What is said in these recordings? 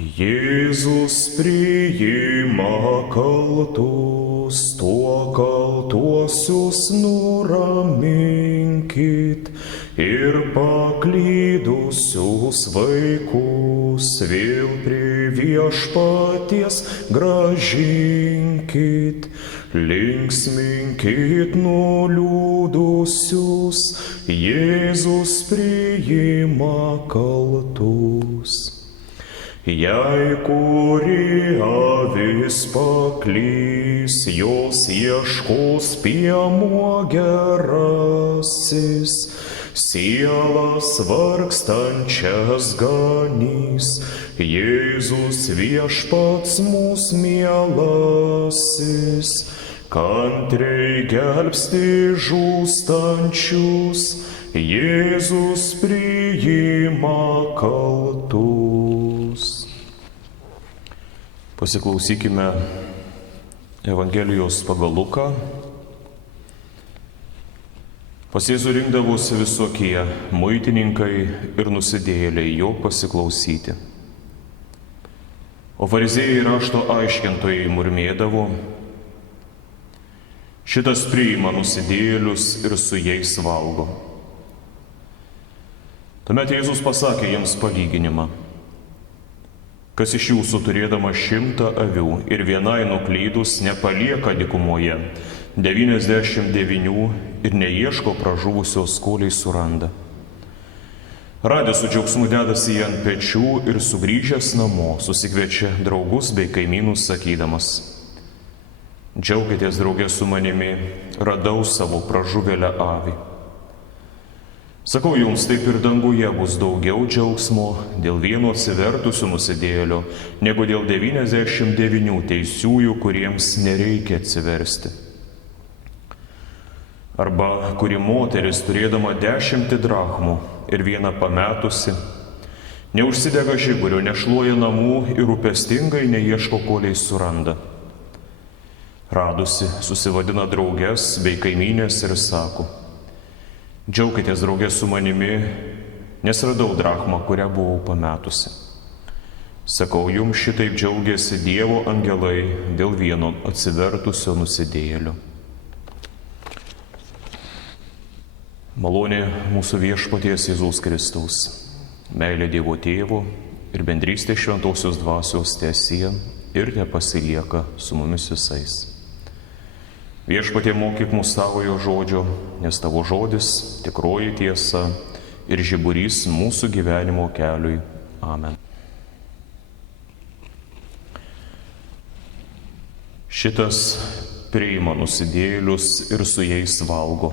Jėzus priima kaltus, tuo kaltuosius nuraminkit ir paklydusius vaikus vėl prie viešpaties grąžinkit, linksminkit nuliūdusius, Jėzus priima kaltus. Jei kuri avis paklys, jos ieškos piemuo gerasis, sielas vargstančias ganys, Jėzus viešpats mūs mielasis, kantriai gelbsti žūstančius, Jėzus priima kaltus. Pasiklausykime Evangelijos pagal Luką. Pas Jėzų rinkdavosi visokie muitininkai ir nusidėjėliai jo pasiklausyti. O fariziejai ir rašto aiškintojai murmėdavo: šitas priima nusidėjėlius ir su jais valgo. Tuomet Jėzus pasakė jiems palyginimą: kas iš jūsų turėdama 100 avių ir vienai nuklydus nepalieka dykumoje 99 ir neieško pražuvusios, kol suranda. Radęs su džiaugsmu dedasi jį ant pečių ir sugrįžęs namo susikviečia draugus bei kaimynus sakydamas: džiaukitės draugė su manimi, radau savo pražuvėlę avį. Sakau jums, taip ir danguje bus daugiau džiaugsmo dėl vieno atsivertusio nusidėjėlio, negu dėl 99 teisiųjų, kuriems nereikia atsiversti. Arba kuri moteris, turėdama 10 drachmų ir vieną pametusi, neužsidega žiburio, nešluoja namų ir rūpestingai neieško, koliai suranda. Radusi, susivadina drauges bei kaimynės ir sako: džiaukitės draugė su manimi, nes radau drachmą, kurią buvau pametusi. Sakau jums, šitaip džiaugiasi Dievo angelai dėl vieno atsivertusio nusidėjėlio. Malonė mūsų viešpaties Jėzaus Kristaus, meilė Dievo Tėvo ir bendrystė šventosios dvasios teesie ir tepasilieka su mumis visais. Viešpatie, mokyk mus tavojo žodžio, nes tavo žodis tikroji tiesa ir žiburys mūsų gyvenimo keliui. Amen. Šitas priima nusidėjėlius ir su jais valgo.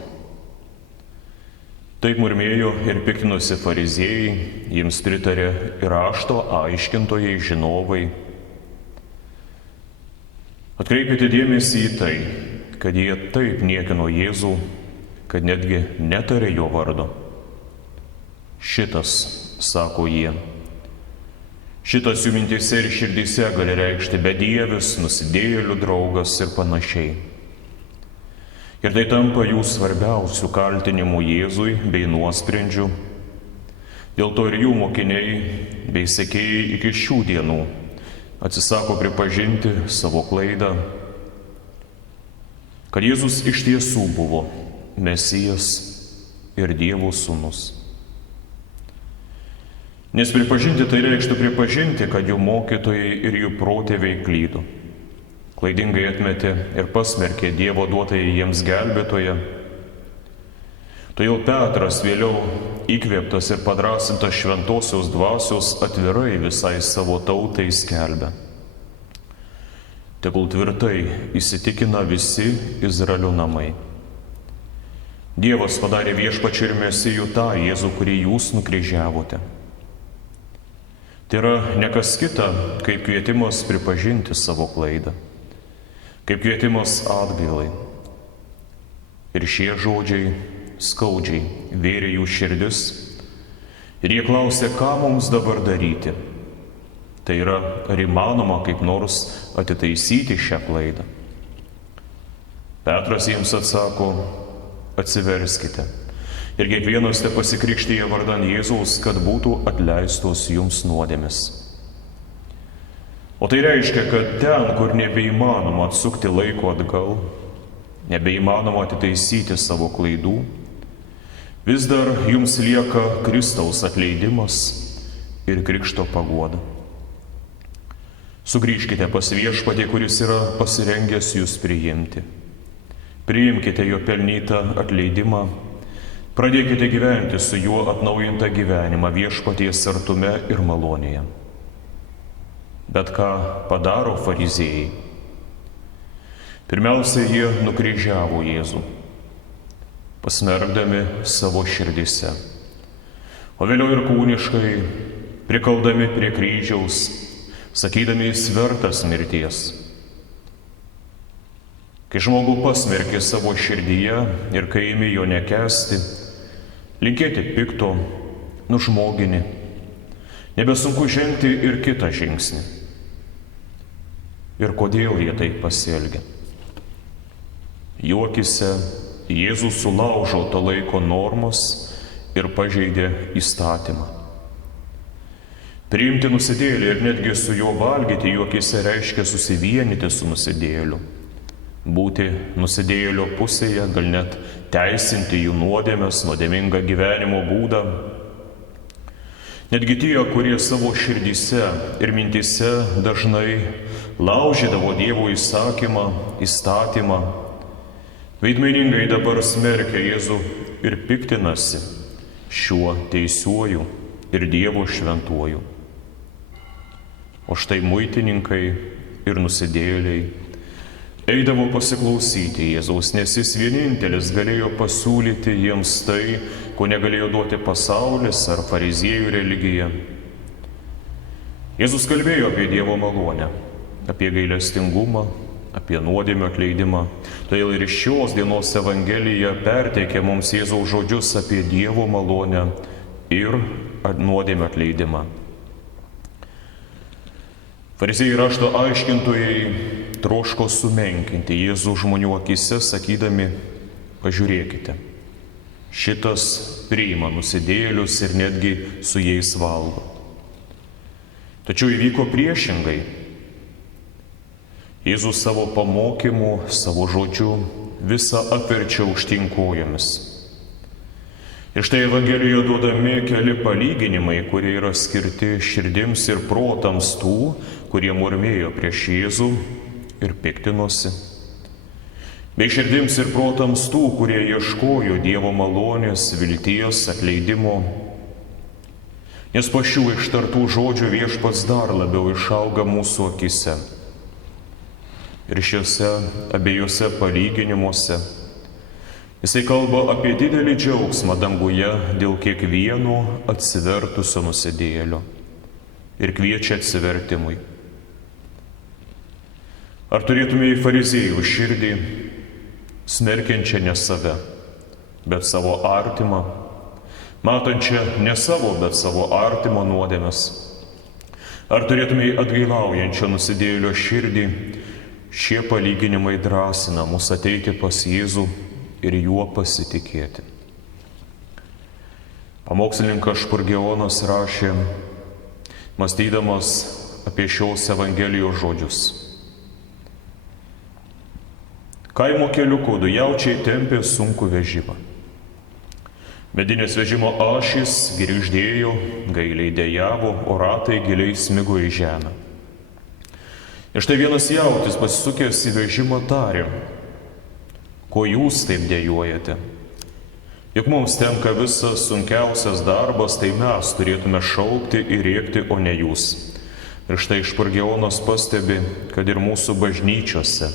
Taip murmėjo ir piktinosi fariziejai, jiems pritarė ir rašto aiškintojai, žinovai. Atkreipkite dėmesį į tai, kad jie taip niekino Jėzų, kad netgi netarė jo vardo. Šitas, sako jie. Šitas jų mintyse ir širdyse gali reikšti bedievis, nusidėjėlių draugas ir panašiai. Ir tai tampa jų svarbiausių kaltinimų Jėzui bei nuosprendžių. Dėl to ir jų mokiniai bei sekėjai iki šių dienų atsisako pripažinti savo klaidą, kad Jėzus iš tiesų buvo Mesijas ir Dievo sūnus. Nes pripažinti tai reikštų pripažinti, kad jų mokytojai ir jų protėviai klydo. Klaidingai atmetė ir pasmerkė Dievo duotąjį jiems gelbėtoją. Todėl Petras vėliau įkvėptas ir padrasintas šventosios dvasios atvirai visai savo tautai skelbia: tegul tvirtai įsitikina visi Izraelio namai. Dievas padarė viešpačiu ir Mesiju tą Jėzų, kurį jūs nukryžiavote. Tai yra ne kas kita, kaip kvietimas pripažinti savo klaidą, kaip kvietimas atgailai. Ir šie žodžiai skaudžiai vėrė jų širdis ir jie klausė, ką mums dabar daryti. Tai yra, ar įmanoma kaip nors atitaisyti šią klaidą. Petras jiems atsako: atsiverskite ir kiekvienas te pasikrikštyje vardan Jėzaus, kad būtų atleistos jums nuodėmės. O tai reiškia, kad ten, kur nebeįmanoma atsukti laiko atgal, nebeįmanoma atitaisyti savo klaidų, vis dar jums lieka Kristaus atleidimas ir krikšto paguoda. Sugrįžkite pas Viešpatį, kuris yra pasirengęs jūs priimti. Priimkite jo pelnytą atleidimą, pradėkite gyventi su juo atnaujintą gyvenimą Viešpaties artume ir malonėje. Bet ką padaro fariziejai? Pirmiausia, jie nukryžiavo Jėzų, pasmerkdami savo širdyse, o vėliau ir kūniškai, prikaldami prie kryžiaus, sakydami jis vertas mirties. Kai žmogų pasmerkė savo širdyje ir kai ėmė jo nekęsti, linkėti pikto, nužmogini, nebesunku žengti ir kitą žingsnį. Ir kodėl jie taip pasielgia? Jų akyse Jėzus sulaužo to laiko normas ir pažeidė įstatymą. Priimti nusidėjėlį ir netgi su juo valgyti jų akyse reiškia susivienyti su nusidėjėliu. Būti nusidėjėlio pusėje, gal net teisinti jų nuodėmes, nuodėmingą gyvenimo būdą. Netgi tie, kurie savo širdyse ir mintyse dažnai laužydavo Dievo įstatymą, veidmainingai dabar smerkia Jėzų ir piktinasi šiuo teisiuoju ir Dievo šventuoju. O štai muitininkai ir nusidėjėliai eidavo pasiklausyti Jėzaus, nes jis vienintelis galėjo pasiūlyti jiems tai, ko negalėjo duoti pasaulis ar fariziejų religija. Jėzus kalbėjo apie Dievo malonę, apie gailestingumą, apie nuodėmių atleidimą. Todėl ir šios dienos Evangelija perteikia mums Jėzaus žodžius apie Dievo malonę ir nuodėmių atleidimą. Fariziejai rašto aiškintojai troško sumenkinti Jėzų žmonių akyse, sakydami, pažiūrėkite, šitas priima nusidėjėlius ir netgi su jais valgo. Tačiau įvyko priešingai. Jėzus savo pamokymu, savo žodžiu visą apverčia aukštyn kojomis. Ir štai Evangelijoje duodami keli palyginimai, kurie yra skirti širdims ir protams tų, kurie murmėjo prieš Jėzų ir piktinosi, bei širdims ir protams tų, kurie ieškojo Dievo malonės, vilties, atleidimo. Nes po šių ištartų žodžių Viešpats dar labiau išauga mūsų akyse. Ir šiuose abiejose palyginimuose jisai kalba apie didelį džiaugsmą danguje dėl kiekvieno atsivertusio nusidėjėlio ir kviečia atsivertimui. Ar turėtume į fariziejų širdį, smerkiančią ne save, bet savo artimą, matančią ne savo, bet savo artimo nuodėmes? Ar turėtume į atgailaujančio nusidėjėlio širdį? Šie palyginimai drąsina mus ateiti pas Jėzų ir juo pasitikėti. Pamokslininkas Špurgeonas rašė, mąstydamas apie šios Evangelijos žodžius. Kaimo keliuku du jaučiai tempė sunkų vežimą. Medinės vežimo ašys girgždėjo, gailiai dejavo, o ratai giliai smigo į žemę. Ir štai vienas jautis pasisukęs į vežimą tarė, ko jūs taip dejuojate? Juk mums tenka visas sunkiausias darbas, tai mes turėtume šaukti ir rėkti, o ne jūs. Ir štai Špurgeonas pastebi, kad ir mūsų bažnyčiose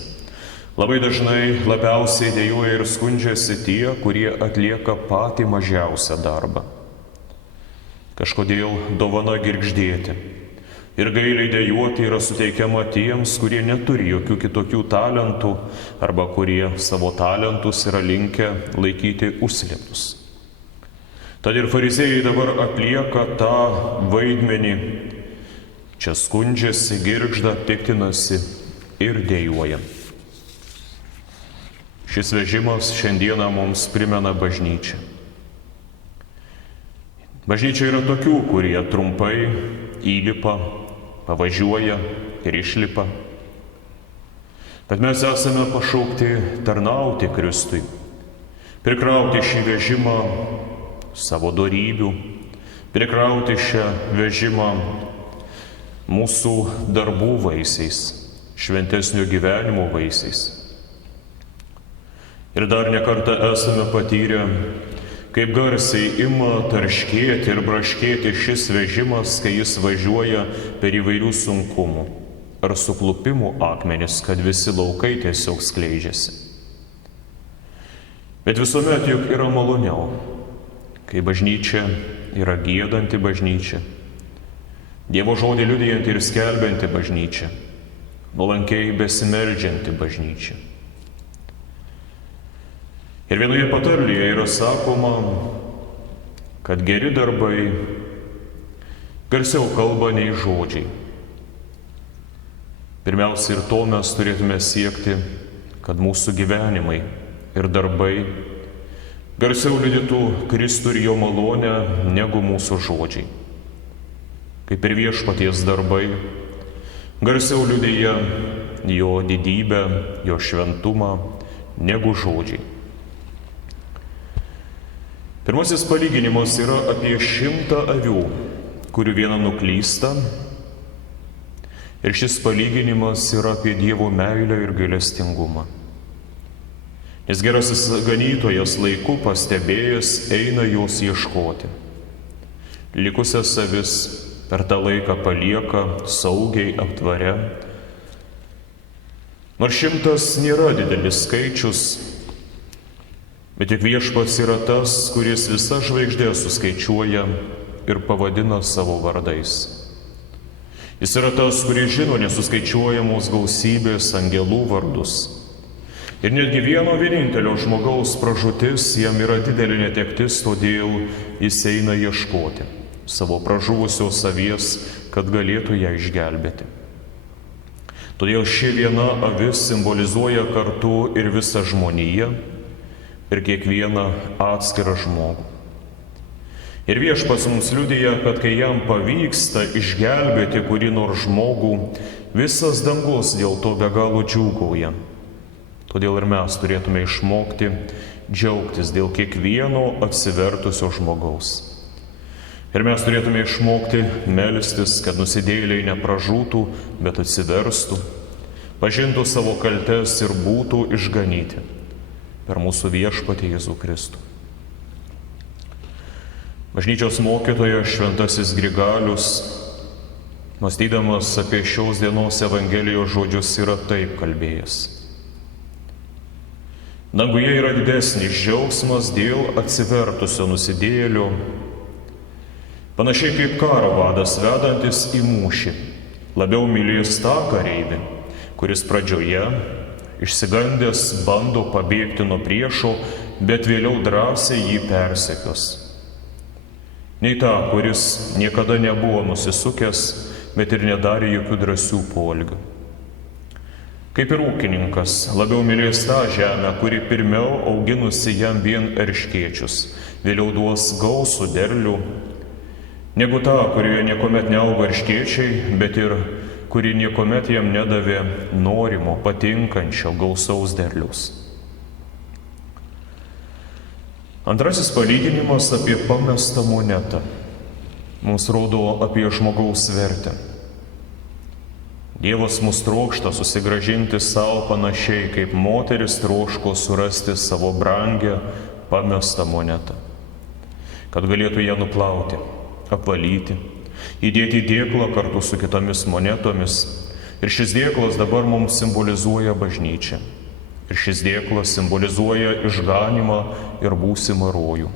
labai dažnai labiausiai dejuoja ir skundžiasi tie, kurie atlieka patį mažiausią darbą. Kažkodėl dovana girgždėti ir gailiai dejuoti yra suteikiama tiems, kurie neturi jokių kitokių talentų arba kurie savo talentus yra linkę laikyti užslėptus. Tad ir fariziejai dabar atlieka tą vaidmenį. Čia skundžiasi, girgžda, piktinasi ir dejuoja. Šis vežimas šiandieną mums primena bažnyčią. Bažnyčia yra tokių, kurie trumpai įlipa, pavažiuoja ir išlipa. Kad mes esame pašaukti tarnauti Kristui, prikrauti šį vežimą savo dorybių, prikrauti šią vežimą mūsų darbų vaisiais, šventesnio gyvenimo vaisiais. Ir dar nekartą esame patyrę, kaip garsiai ima tarškėti ir braškėti šis vežimas, kai jis važiuoja per įvairių sunkumų ar suklupimų akmenis, kad visi laukai tiesiog skleidžiasi. Bet visuomet juk yra maloniau, kai bažnyčia yra giedanti bažnyčia, Dievo žodį liudijanti ir skelbianti bažnyčia, nuolankiai besimeldžianti bažnyčia. Ir vienoje patarlėje yra sakoma, kad geri darbai garsiau kalba nei žodžiai. Pirmiausia, ir to mes turėtume siekti, kad mūsų gyvenimai ir darbai garsiau liudytų Kristų ir jo malonę negu mūsų žodžiai. Kaip ir viešpaties darbai garsiau liudija jo didybę, jo šventumą negu žodžiai. Pirmasis palyginimas yra apie 100 avių, kurių viena nuklysta. Ir šis palyginimas yra apie Dievo meilę ir gailestingumą. Nes gerasis ganytojas laiku pastebėjęs eina jos ieškoti. Likusias avis per tą laiką palieka saugiai aptvare. Nors 100 nėra didelis skaičius, bet juk viešpats yra tas, kuris visas žvaigždės suskaičiuoja ir pavadina savo vardais. Jis yra tas, kuris žino nesuskaičiuojamos gausybės angelų vardus. Ir netgi vieno vienintelio žmogaus pražūtis jam yra didelė netektis, todėl jis eina ieškoti savo pražuvusios avies, kad galėtų ją išgelbėti. Todėl ši viena avis simbolizuoja kartu ir visą žmoniją, ir kiekvieną atskirą žmogų. Ir viešpats mums liudija, kad kai jam pavyksta išgelbėti kurį nors žmogų, visas dangus dėl to be galo džiūgauja. Todėl ir mes turėtume išmokti džiaugtis dėl kiekvieno atsivertusio žmogaus. Ir mes turėtume išmokti melstis, kad nusidėjėliai nepražūtų, bet atsiverstų, pažintų savo kaltes ir būtų išganyti per mūsų viešpatį Jėzų Kristų. Bažnyčios mokytojas šventasis Grigalius, mąstydamas apie šios dienos Evangelijos žodžius, yra taip kalbėjęs. Danguje yra didesnis džiaugsmas dėl atsivertusio nusidėjėlio, panašiai kaip karo vadas vedantis į mūšį, labiau mylės tą kareivį, kuris pradžioje išsigandęs bando pabėgti nuo priešo, bet vėliau drąsiai jį persekios. Nei tą, kuris niekada nebuvo nusisukęs, bet ir nedarė jokių drąsių poelgių. Kaip ir ūkininkas labiau mylės tą žemę, kuri pirmiau auginusi jam vien erškėčius, vėliau duos gausų derlių, negu tą, kurioje niekuomet neauga erškėčiai, bet ir kuri niekuomet jam nedavė norimo, patinkančio gausaus derliaus. Antrasis palyginimas apie pamestą monetą mums rodo apie žmogaus vertę. Dievas mus trokšta susigrąžinti savo panašiai, kaip moteris troško surasti savo brangią pamestą monetą, kad galėtų ją nuplauti, apvalyti, įdėti į dėklą kartu su kitomis monetomis. Ir šis dėklas dabar mums simbolizuoja bažnyčią. Ir šis dėklas simbolizuoja išganimą ir būsimą rojų.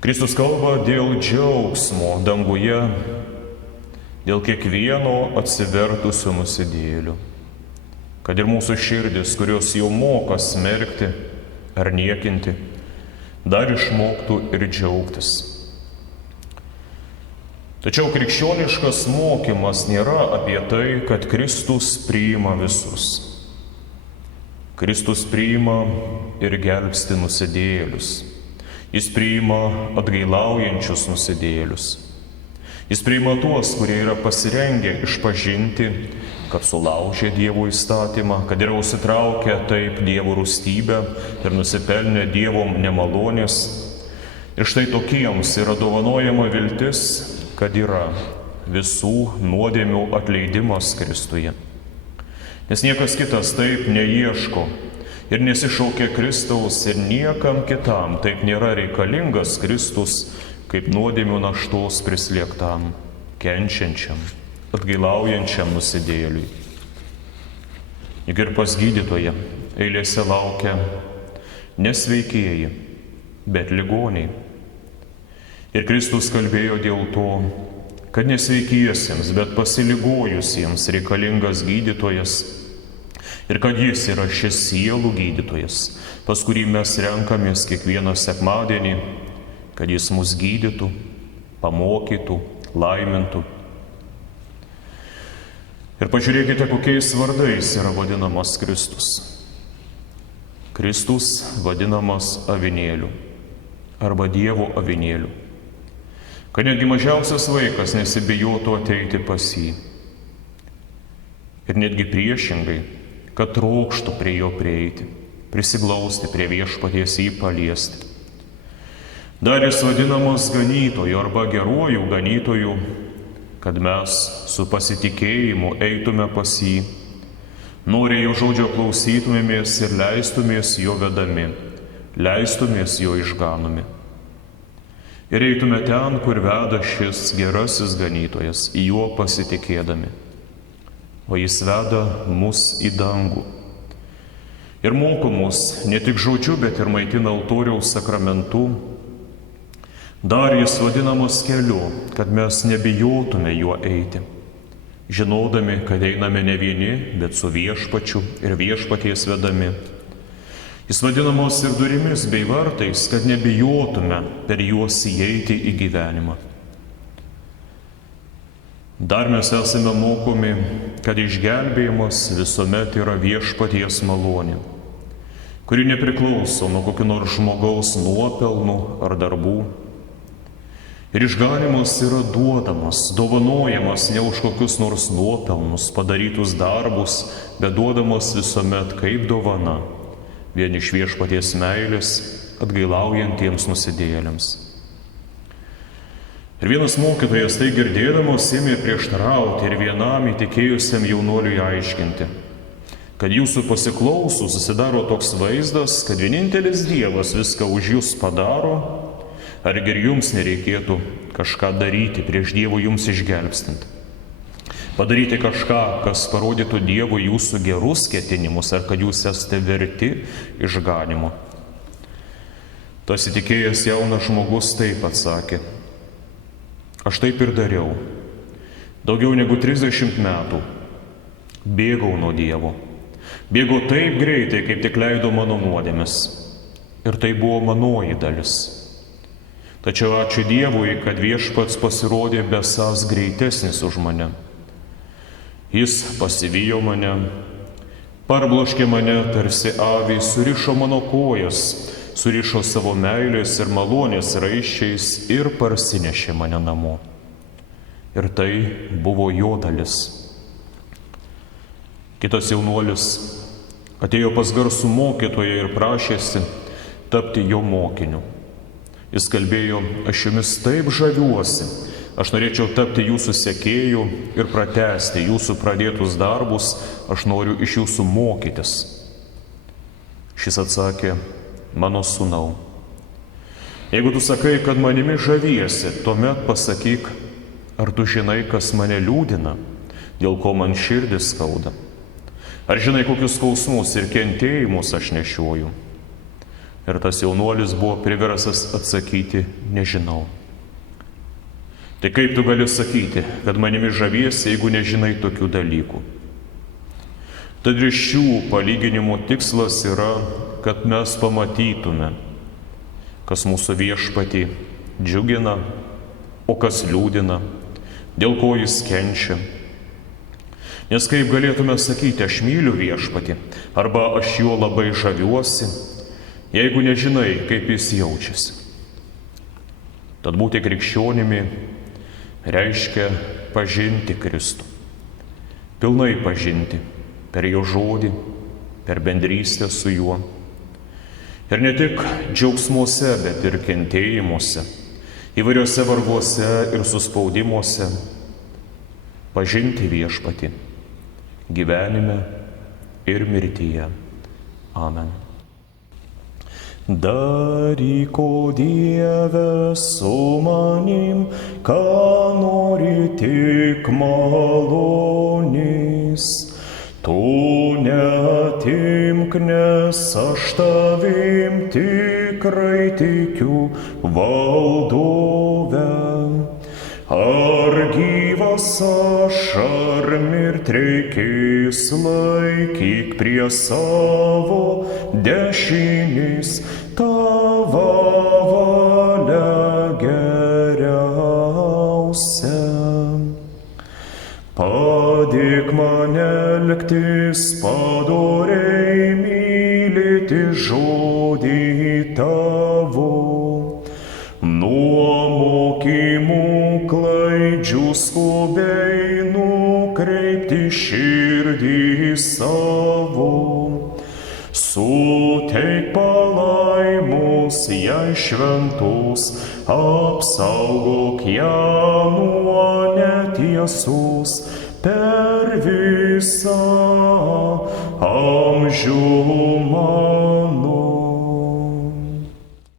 Kristus kalba dėl džiaugsmo danguje, dėl kiekvieno atsivertusio nusidėjėlio. Kad ir mūsų širdis, kurios jau moka smerkti ar niekinti, dar išmoktų ir džiaugtis. Tačiau krikščioniškas mokymas nėra apie tai, kad Kristus priima visus. Kristus priima ir gelbsti nusidėjėlius. Jis priima atgailaujančius nusidėjėlius. Jis priima tuos, kurie yra pasirengę išpažinti, kad sulaužė Dievo įstatymą, kad yra užsitraukę taip Dievo rūstybę ir nusipelnę Dievo nemalonės. Ir štai tokiems yra dovanojama viltis, kad yra visų nuodėmių atleidimas Kristuje. Nes niekas kitas taip neieško ir nesišaukia Kristaus ir niekam kitam taip nėra reikalingas Kristus, kaip nuodėmių naštos prislėgtam, kenčiančiam, atgailaujančiam nusidėjėliui. Juk ir pas gydytoją eilėse laukia nesveikieji, bet ligoniai. Ir Kristus kalbėjo dėl to, kad nesveikiesiems, bet pasiligojusiems reikalingas gydytojas ir kad jis yra šis sielų gydytojas, pas kurį mes renkamės kiekvieną sekmadienį, kad jis mus gydytų, pamokytų, laimintų. Ir pažiūrėkite, kokiais vardais yra vadinamas Kristus. Kristus vadinamas avinėliu arba Dievo avinėliu. Kad netgi mažiausias vaikas nesibijotų ateiti pas jį. Ir netgi priešingai, kad trokštų prie jo prieiti, prisiglausti prie viešpaties jį paliesti. Dar jis vadinamas ganytoju arba geruoju ganytoju, kad mes su pasitikėjimu eitume pas jį, noriai jo žodžio klausytumėmės ir leistumės jo vedami, leistumės jo išganomi. Ir eitume ten, kur veda šis gerasis ganytojas, į juo pasitikėdami. O jis veda mus į dangų. Ir moko mus ne tik žodžiu, bet ir maitina altoriaus sakramentu. Dar jis vadinamas keliu, kad mes nebijotume juo eiti, žinodami, kad einame ne vieni, bet su viešpačiu ir viešpaties vedami. Jis vadinamas ir durimis bei vartais, kad nebijotume per juos įeiti į gyvenimą. Dar mes esame mokomi, kad išgelbėjimas visuomet yra viešpaties malonė, kuri nepriklauso nuo kokio nors žmogaus nuopelnų ar darbų. Ir išganimas yra duodamas, dovanojamas ne už kokius nors nuopelnus, padarytus darbus, bet duodamas visuomet kaip dovana, vien iš viešpaties meilės atgailaujantiems nusidėjėliams. Ir vienas mokytojas tai girdėdamas ėmė prieštarauti ir vienam įtikėjusiam jaunuoliui aiškinti, kad jūsų pasiklausus susidaro toks vaizdas, kad vienintelis Dievas viską už jūs padaro. Argi ir jums nereikėtų kažką daryti prieš Dievą jums išgelbstint? Padaryti kažką, kas parodytų Dievui jūsų gerus ketinimus, ar kad jūs esate verti išganimo. Tas įtikėjęs jaunas žmogus taip atsakė: aš taip ir dariau. Daugiau negu 30 metų bėgau nuo Dievo. Bėgau taip greitai, kaip tik leido mano nuodėmės. Ir tai buvo manoji dalis. Tačiau ačiū Dievui, kad viešpats pasirodė besąs greitesnis už mane. Jis pasivijo mane, parbloškė mane tarsi avį, surišo mano kojas, surišo savo meilės ir malonės raiščiais ir parsinešė mane namo. Ir tai buvo jo dalis. Kitas jaunuolis atėjo pas garsų mokytoją ir prašėsi tapti jo mokiniu. Jis kalbėjo: aš jumis taip žaviuosi, aš norėčiau tapti jūsų sekėju ir pratęsti jūsų pradėtus darbus, aš noriu iš jūsų mokytis. Šis atsakė: mano sūnau, jeigu tu sakai, kad manimi žaviesi, tuomet pasakyk, ar tu žinai, kas mane liūdina, dėl ko man širdis skauda? Ar žinai, kokius skausmus ir kentėjimus aš nešioju? Ir tas jaunuolis buvo priverstas atsakyti: nežinau. Tai kaip tu gali sakyti, kad manimi žaviesi, jeigu nežinai tokių dalykų? Tad ir šių palyginimų tikslas yra, kad mes pamatytume, kas mūsų viešpatį džiugina, o kas liūdina, dėl ko jis kenčia. Nes kaip galėtume sakyti, aš myliu viešpatį, arba aš juo labai žaviuosi, jeigu nežinai, kaip jis jaučiasi. Tad būti krikščionimi reiškia pažinti Kristų. Pilnai pažinti per jo žodį, per bendrystę su juo. Ir ne tik džiaugsmuose, bet ir kentėjimuose, įvairiuose varguose ir suspaudimuose pažinti viešpatį gyvenime ir mirtyje. Amen. Daryk, o Dieve, su manim, ką nori tik malonės. Tu neatimk, nes aš tavim tikrai tikiu, valdove. Ar gyvas aš, ar mirt reikės, laikyk prie savo dešinės, tavo valia geriausia. Padėk man elgtis padoriai, mylėti žodį tavo. Nuo mokymų klaidžių skubiai nukreipti širdį savo. Suteik palaimus jai šventos, apsaugok ją nuo netiesos per visą amžių.